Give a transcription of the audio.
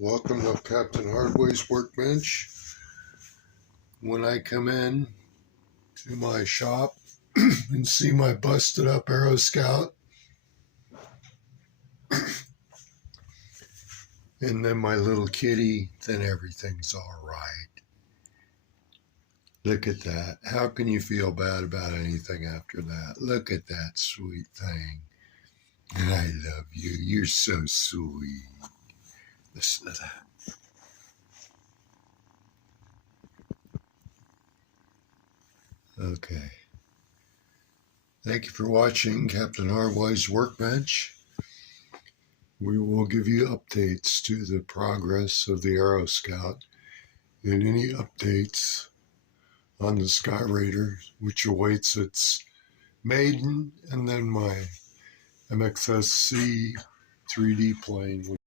Welcome to Captain Hardways Workbench. When I come in to my shop and see my busted up Aeroscout and then my little kitty, then everything's all right. Look at that. How can you feel bad about anything after that? Look at that sweet thing. And I love you. You're so sweet. Listen to that. Okay. Thank you for watching Captain Hardways Workbench. We will give you updates to the progress of the Aeroscout and any updates on the Sky Raider, which awaits its maiden, and then my MXSC 3D plane.